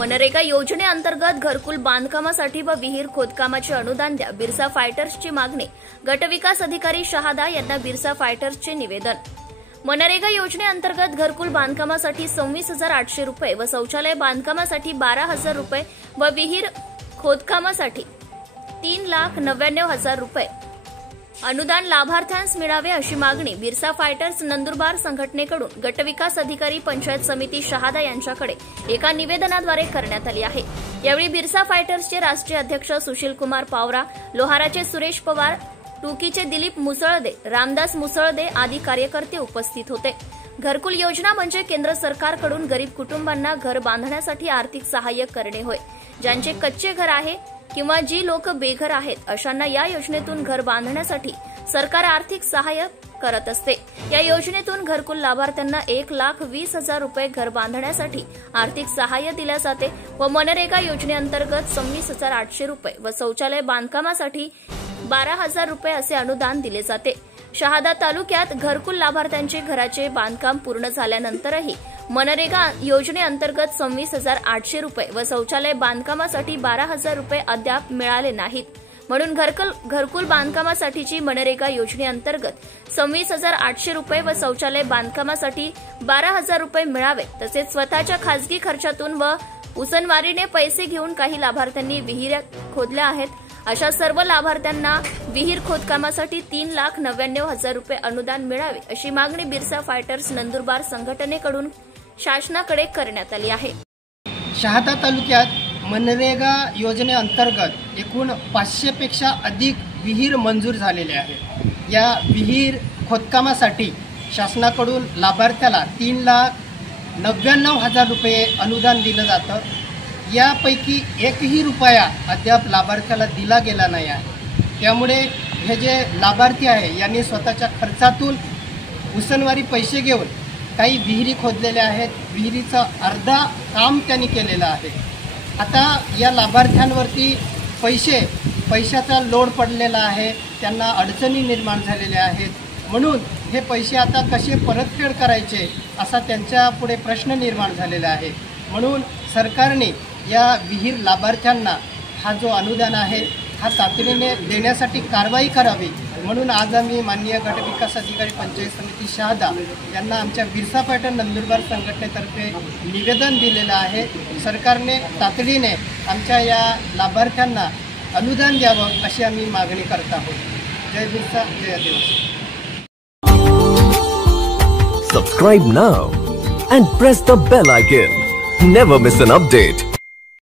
मनरेगा योजनेअंतर्गत घरकुल बांधकामासाठी व विहीर खोदकामाचे अनुदान द्या, बिरसा फायटर्सची मागणी. गटविकास अधिकारी शहादा यांना बिरसा फायटर्सचे निवेदन. मनरेगा योजनेअंतर्गत घरकुल बांधकामासाठी 26,800 रुपये व शौचालय बांधकामासाठी 12,000 रुपये व विहीर खोदकामासाठी 3,99,000 रुपये अनुदान लाभार्थ्यांस मिळावे अशी मागणी बिरसा फायटर्स नंदुरबार संघटनेकडून गटविकास अधिकारी पंचायत समिती शहादा यांच्याकडे एका निवेदनाद्वारे करण्यात आली आहे. यावेळी बिरसा फायटर्सचे राष्ट्रीय अध्यक्ष सुशील कुमार पावरा, लोहाराचे सुरेश पवार, टुकीचे दिलीप मुसळदे, रामदास मुसळदे आदी कार्यकर्ते उपस्थित होते. घरकुल योजना म्हणजे केंद्र सरकारकडून गरीब कुटुंबांना घर बांधण्यासाठी आर्थिक सहाय्य करणे होय. ज्यांचे कच्चे घर आहे किंवा जी लोक बेघर आहेत अशांना या योजनेतून घर बांधण्यासाठी सरकार आर्थिक सहाय्य करत असते. या योजनेतून घरकुल लाभार्थ्यांना 1,20,000 रुपये घर बांधण्यासाठी आर्थिक सहाय्य दिले जाते व मनरेगा योजनेअंतर्गत 26,800 रुपये व शौचालय बांधकामासाठी 12,000 रुपये असे अनुदान दिले जाते. शहादा तालुक्यात घरकुल लाभार्थ्यांचे घराचे बांधकाम पूर्ण झाल्यानंतरही मनरेगा योजनेअंतर्गत 26,800 रुपये व शौचालय बांधकामासाठी 12,000 रुपये अद्याप मिळाले नाहीत. म्हणून घरकुल बांधकामासाठीची मनरेगा योजनेअंतर्गत 26,800 रुपये व शौचालय बांधकामासाठी 12,000 रुपये मिळावे. तसेच स्वतःच्या खासगी खर्चातून व उसनवारीने पैसे घेऊन काही लाभार्थ्यांनी विहिरी खोदल्या आहेत. अशा सर्व लाभार्थ्यांना विहीर खोदकामासाठी 3,99,000 रुपये अनुदान मिळावे अशी मागणी बिरसा फायटर्स नंदुरबार संघटनेकडून शासनाकडे करण्यात आली आहे. शहादा तालुक्यात मनरेगा योजनेअंतर्गत एकूण 500 पेक्षा अधिक विहीर मंजूर झालेले आहेत. या विहीर खोदकामासाठी शासनाकडून लाभार्थ्याला 3,99,000 रुपये अनुदान दिलं जातं. यापैकी एकही रुपया अद्याप लाभार्थ्याला दिला गेला नाही आहे. त्यामुळे हे जे लाभार्थी आहे यांनी स्वतःच्या खर्चातून उसनवारी पैसे घेऊन काही विहिरी खोदलेल्या आहेत. विहिरीचं अर्धा काम त्यांनी केलेलं आहे. आता या लाभार्थ्यांवरती पैशाचा लोड पडलेला आहे. त्यांना अडचणी निर्माण झालेल्या आहेत. म्हणून हे पैसे आता कसे परतफेड करायचे असा त्यांच्या पुढे प्रश्न निर्माण झालेला आहे. म्हणून सरकारने या विहीर लाभार्थ्यांना हा जो अनुदान आहे हा तातडीने देण्यासाठी कारवाई करावी म्हणून आज आम्ही माननीय गटविकास अधिकारी पंचायत समिती शहादा यांना आमच्या बिरसा फायटर नंदुरबार संघटनेतर्फे निवेदन दिलेलं आहे. सरकारने तातडीने आमच्या या लाभार्थ्यांना अनुदान द्यावं अशी आम्ही मागणी करत आहोत. जय बिरसा, जय आदिवासी. Subscribe now and press the bell icon. Never miss an update.